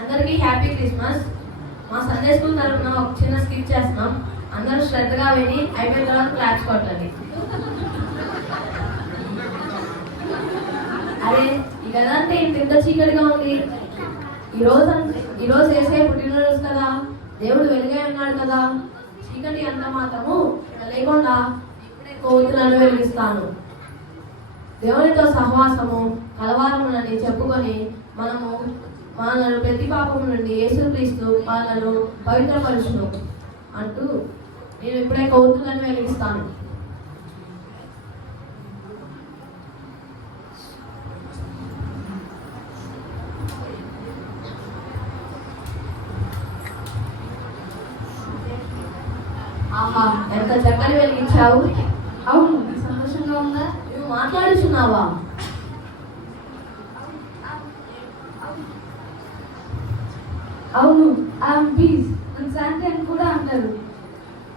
అందరికీ happy Christmas. మా Sunday school తరఫున ఒక చిన్న స్కిట్ చేస్తున్నాం. అందరూ శ్రద్ధగా విని అయిపోయిన తర్వాత క్లాప్స్ కొట్టండి. అరే ఈ గదంటే ఇంత చీకటిగా ఉంది. ఈరోజు వేసే పుట్టినరోజు కదా, దేవుడు వెలుగే ఉన్నాడు కదా. చీకటి అంత మాత్రము లేకుండా ఇప్పుడే కోతులను వెలిగిస్తాను. దేవునితో సహవాసము కలవారమునని చెప్పుకొని మనను ప్రతి పాపము నుండి యేసుక్రీస్తు మనను పవిత్రపరచును అంటూ నేను ఇప్పుడే కోతులను వెలిగిస్తాను. ఆహా, ఎంత చక్కని వెలిగించావు. అవును, సంతోషంగా ఉందా? నువ్వు మాట్లాడుచున్నావా? అవును, ఐఎమ్ పీస్. నన్ను శాంతి అని కూడా అంటారు.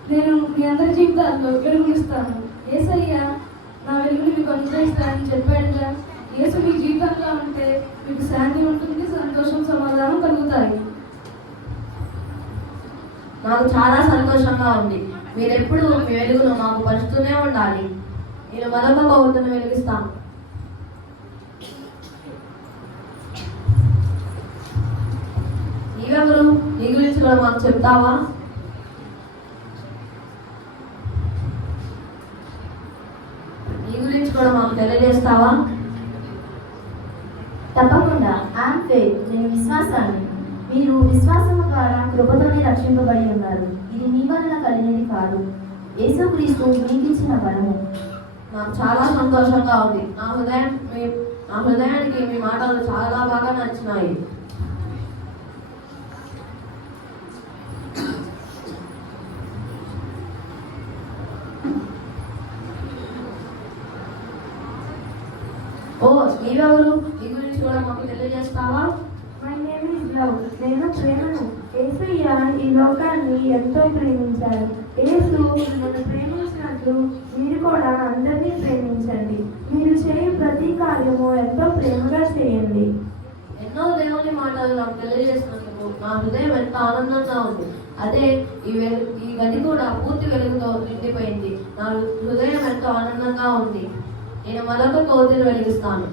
నేను మీ అందరి జీవితాల్లో వెలుగునిస్తాను. యేసయ్య నా వెలుగుని మీకు అనుగ్రహిస్తానని చెప్పాడుగా. యేసు మీ జీవితంలో ఉంటే మీకు శాంతి ఉంటుంది, సంతోషం, సమాధానం కలుగుతాయి. నాకు చాలా సంతోషంగా ఉంది. మీరెప్పుడు మీ వెలుగును మాకు పంచుతూనే ఉండాలి. నేను మరొక కొవ్వొత్తును వెలిగిస్తాను. నీవెవరు? నీ గురించి కూడా మాకు చెప్తావా? నీ గురించి కూడా మాకు తెలియజేస్తావా? తప్పకుండా. I'm faith. నేను విశ్వాసాన్ని. మీరు విశ్వాసము ద్వారా కృపతోనే రక్షింపబడి ఉన్నారు. ఇది మీ వలన కలిగినది కాదు, యేసుక్రీస్తు మీకు ఇచ్చిన వరము. నాకు చాలా సంతోషంగా ఉంది. నా హృదయానికి మీ మాటలు చాలా బాగా నచ్చినాయి. ఓ, నీవెవరు? నీ గురించి కూడా మాకు తెలియజేస్తావా? My name is love. నేను ప్రేమను. యేసయ్య ఈ లోకాన్ని ఎంతో ప్రేమించారు. యేసు నన్ను ప్రేమించినట్లు మీరు కూడా అందరినీ ప్రేమించండి. మీరు చేయు ప్రతి కార్యము ఎంతో ప్రేమగా చేయండి. ఎన్నో దేవుని మాటలు నాకు తెలియజేసినందుకు నా హృదయం ఎంత ఆనందంగా ఉంది. అదే ఈ గది కూడా పూర్తి వెలుగుతో నిండిపోయింది. నా హృదయం ఎంతో ఆనందంగా ఉంది. నేను మరొక కోతిని వెలిగిస్తాను.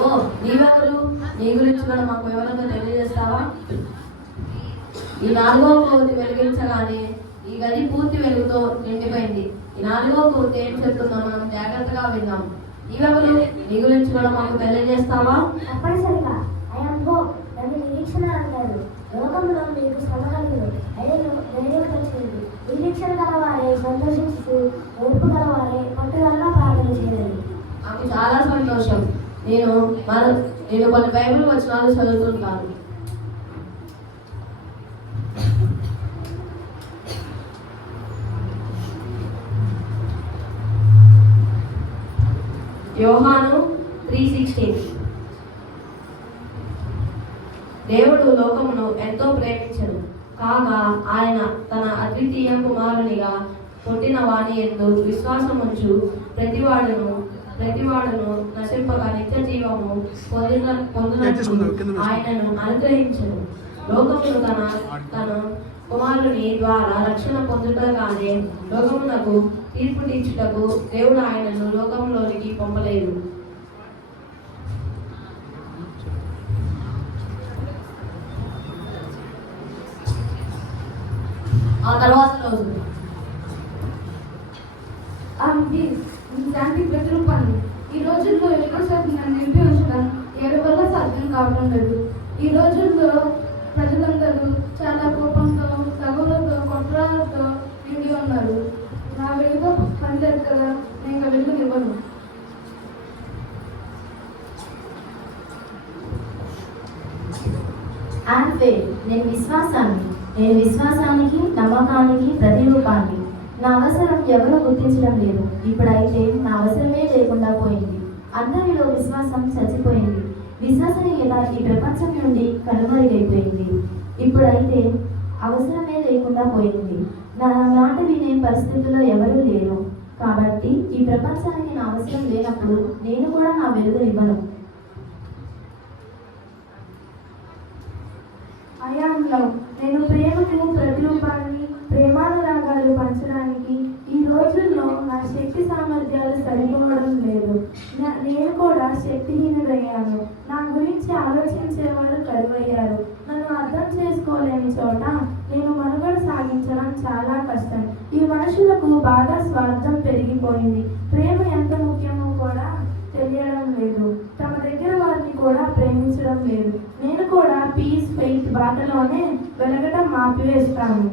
ఓ, నీవెవరు? నీ గురించి కూడా మాకు వివరంగా తెలియజేస్తావా? ఈ 4వ కోతి వెలిగించగానే ఈ గది పూర్తి వెలుగుతో నిండిపోయింది. ఈ 4వ కోతి ఏం చెప్తుందో మనం జాగ్రత్తగా విందాం. నీవెవరు? నీ గురించి కూడా మాకు తెలియజేస్తావా? తప్పనిసరిగా. I'm hope. నన్ను నిరీక్షణ అంటారు. లోకంలో మీకు శ్రమ కలుగును, అయినను ధైర్యంతో చేయండి. నిరీక్షణ గలవారే సంతోషిస్తూ, ఓర్పు గలవారే పట్టుదలగా ప్రార్థన చేయండి. నాకు చాలా సంతోషం. నేను కొన్ని బైబిల్ వచనాలు చదువుతుంటాను. యోహాను 3:16. దేవుడు లోకమును ఎంతో ప్రేమించెను, కాగా ఆయన తన అద్వితీయ కుమారునిగా పుట్టిన వాని యందు విశ్వాసముంచు ప్రతివాడును నశింపక నిత్య జీవము పొందునట్లు ఆయనను అనుగ్రహించెను. లోకమును తన కుమారుని ద్వారా రక్షణ పొందుటగానే లోకమునకు తీర్పు తీర్చుటకు దేవుడు ఆయనను లోకంలోనికి పంపలేదు. ఆ తర్వాత రోజు శాంతి ప్రతిరూపాన్ని. ఈ రోజుల్లో ఎక్కువ శాతం నింపి ఉంచడం ఎవరి వల్ల సాధ్యం కావడం లేదు. ఈ రోజుల్లో ప్రజలందరూ చాలా కోపంతో, తగులతో, కొట్రాలతో నిండి ఉన్నారు. నా వెలుగు పనిలేదు కదా, నేను వెలుగునివ్వను. I'm faith. నేను విశ్వాసానికి నమ్మకానికి ప్రతిరూపాన్ని. నా అవసరం ఎవరూ గుర్తించడం లేదు. ఇప్పుడైతే నా అవసరమే లేకుండా పోయింది. అందరిలో విశ్వాసం చచ్చిపోయింది. విశ్వసనీయత ఈ ప్రపంచం నుండి కనుమరుగైపోయింది. ఇప్పుడైతే అవసరమే లేకుండా పోయింది. నా మాట వినే పరిస్థితుల్లో ఎవరూ లేరు. కాబట్టి ఈ ప్రపంచానికి నా అవసరం లేనప్పుడు నేను కూడా నా వెలుగు ఇవ్వను. I am love. నేను ప్రేమకు ప్రతిరూపాన్ని, ప్రేమానురాగాలు పంచడానికి ఈ రోజుల్లో నా శక్తి సామర్థ్యాలు సరిపోవడం లేదు. నేను కూడా శక్తిహీనుడయ్యాను. నా గురించి ఆలోచించేవారు కరువయ్యారు. నన్ను అర్థం చేసుకోలేని చోట నేను మనుగడ సాగించడం చాలా కష్టం. ఈ మనుషులకు బాగా స్వార్థం పెరిగిపోయింది. ప్రేమ ఎంత ముఖ్యమో కూడా తెలియడం లేదు. తమ దగ్గర వారిని కూడా ప్రేమించడం లేదు. నేను కూడా పీస్ ఫెయిత్ బాటలోనే వెలగటం ఆపివేస్తాను.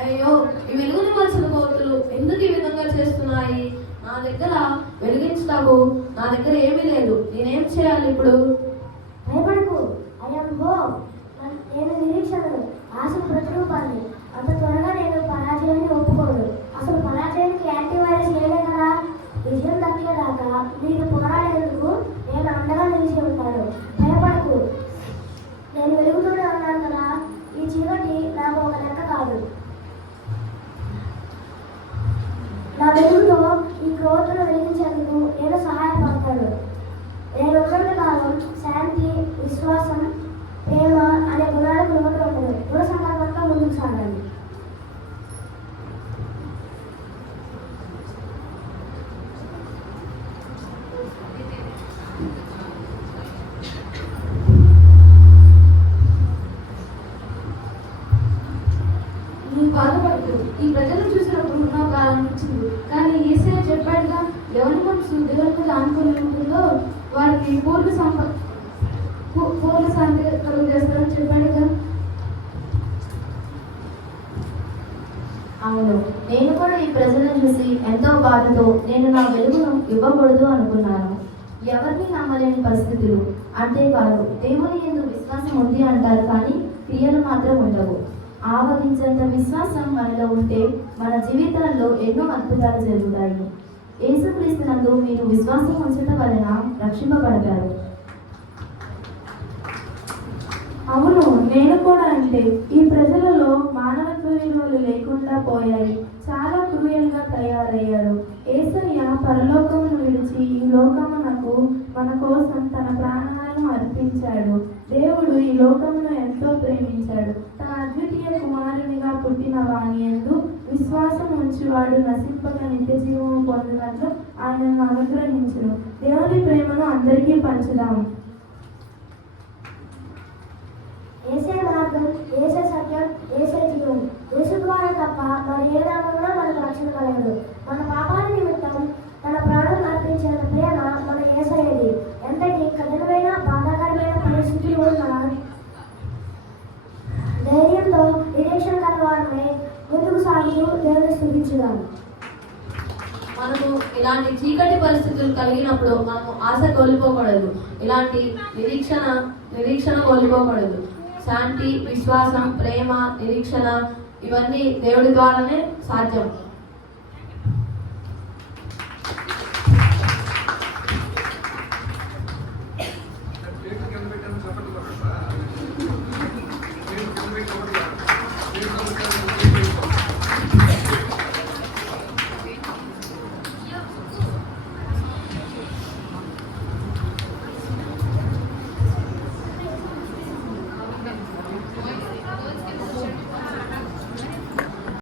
అయ్యో, ఈ వెలుగుని వలసిన కోతులు ఎందుకు ఈ విధంగా చేస్తున్నాయి? నా దగ్గర వెలిగించటకు నా దగ్గర ఏమీ లేదు. నేనేం చేయాలి ఇప్పుడు? భయపడకు. I am hope. నేను నిరీక్షణను, ఆశకు ప్రతిరూపాన్ని. అంత త్వరగా నేను పరాజయాన్ని ఒప్పుకోను. అసలు పరాజయానికి యాంటీవైరస్ లేదే కదా. విజయం దక్కేదాకా మీరు పోరాడేందుకు నేను అండగా నిలిచి ఉంటాను. భయపడకు. నేను వెలుగుతూనే ఉన్నాను కదా. ఈ చీకటి నాకు ఒక లెక్క కాదు. నా వెలుగుతో ఈ క్రోధను వెలిగించేందుకు నేను సహాయపడతాను. నేను ఉన్నంత కాలం శాంతి, విశ్వాసం, ప్రేమ అనే గుణాలకు లోటు ఉండదు. దృఢ సంకల్పంతో ముందుకు సాగాలి. నువ్వు బాధపడదు. ఈ ప్రజలను చూసినప్పుడు నాకు అనిపించింది. కానీ యేసయ్య చెప్పాడుగా, ఎవరి మనసు దేవుని మీద ఆనుకుని ఉంటుందో వారికి పూర్ణ శాంతి కలుగు చేస్తారని చెప్పాడుగా. అవును, నేను కూడా ఈ ప్రజలను చూసి ఎంతో బాధతో నేను నా వెలుగును ఇవ్వకూడదు అనుకున్నాను. ఎవరిని నమ్మలేని పరిస్థితులు. అంతేకాదు, దేవుని యందు విశ్వాసం ఉంది అంటారు, కానీ క్రియలు మాత్రం ఉండవు. ఆవగించేంత విశ్వాసం మనలో ఉంటే మన జీవితాల్లో ఎన్నో అద్భుతాలు జరుగుతాయి. యేసుక్రీస్తునందు మీరు విశ్వాసం ఉంచడం వలన రక్షింపబడతారు. అవును, నేను కూడా అంటే ఈ ప్రజలలో మానవత్వ విలువలు లేకుండా పోయాయి. చాలా క్రూయల్గా తయారయ్యారు. యేసయ్య పరలోకమును విడిచి ఈ లోకమునకు మన కోసం తన ప్రాణాలను అర్పించాడు. దేవుడు ఈ లోకమును ఎంతో ప్రేమించాడు. తన అద్వితీయ కుమారునిగా పుట్టిన వాని యందు విశ్వాసం ఉంచువాడు నశింపక నిత్య జీవము పొందినట్లు ఆయనను అనుగ్రహించును. దేవుని ప్రేమను అందరికీ పంచుదాము. ఏసే మార్గం, ఏసే సత్యం, ఏసే జీవం. యేసు ద్వారా తప్ప మరి ఏ నామంలో మనకు రక్షణ కలగదు. మన పాపాల నిమిత్తం తన ప్రాణం అర్పించిన ప్రేమ మన యేసయ్యది. ఎంతటి కఠినమైన బాధాకరమైన పరిస్థితులు ఉన్నా ధైర్యంతో నిరీక్షణ కలవారమై ముందుకు సాగుతూ దేవుని స్తుతించుదాం. మనము ఇలాంటి చీకటి పరిస్థితులు కలిగినప్పుడు మనము ఆశ కోల్పోకూడదు. ఇలాంటి నిరీక్షణ కోల్పోకూడదు. శాంతి, విశ్వాసం, ప్రేమ, నిరీక్షణ ఇవన్నీ దేవుడి ద్వారానే సాధ్యం.